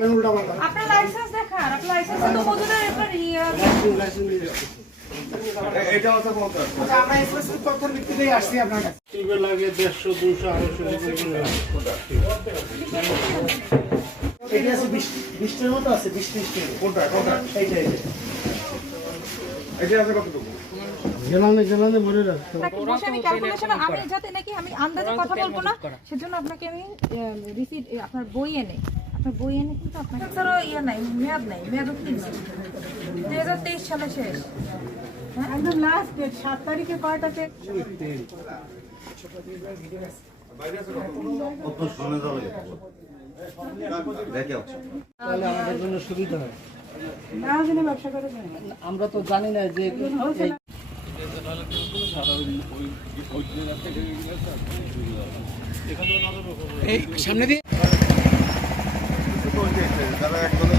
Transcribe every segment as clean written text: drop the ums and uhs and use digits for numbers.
আপনার লাইসেন্স দেখান, আপনার লাইসেন্স তো মজুদের আপনার এটা হচ্ছে কোন কাজ? আমরা এক্সপ্রেস তথ্যের ভিত্তিতেই আসছি আপনার কাছে। টিউবের লাগে 150 200 এটা আছে 20 মতো আছে 20-30 কোনটা কোনটা? এইটা এটা আছে কতটুকু? জেলানে ভরে রাখতে বসে আমি ক্যালকুলেশন আমি যাতে নাকি আমি আন্দাজে কথা বলবো না সেজন্য আপনাকে আমি রিসিট আপনার বই এনে কিন্তু আপনার স্যারও ইয়ে নাই মেয়াদ নাই মেয়াদ উত্তীর্ণ 2023 সালে শেষ একদম লাস্ট ডেট 7 তারিখে কয়টাতে বাইরে আছে কত শুনে যাবে দেখে আছে তাহলে আমাদের জন্য সুবিধা হয়। না জেনে ব্যবসা করে আমরা তো জানি না যে এই সামনে দিয়ে তারা একদমই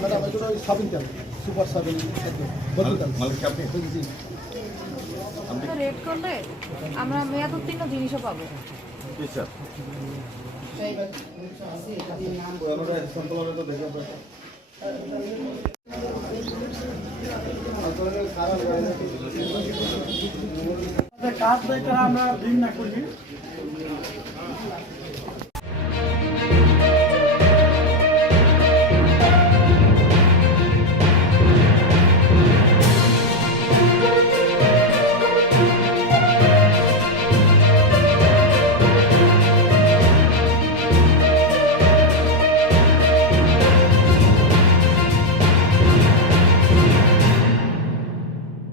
ম্যাডাম এটা সাবিন তেল সুপার সাবিন মালিক আপনি তো রেট করলে আমরা মেয়াদ উত্তীর্ণ জিনিসও পাবো স্যার পুরোনোটা সন্তলনে তো দেখে কাজ আমরা দিন না করি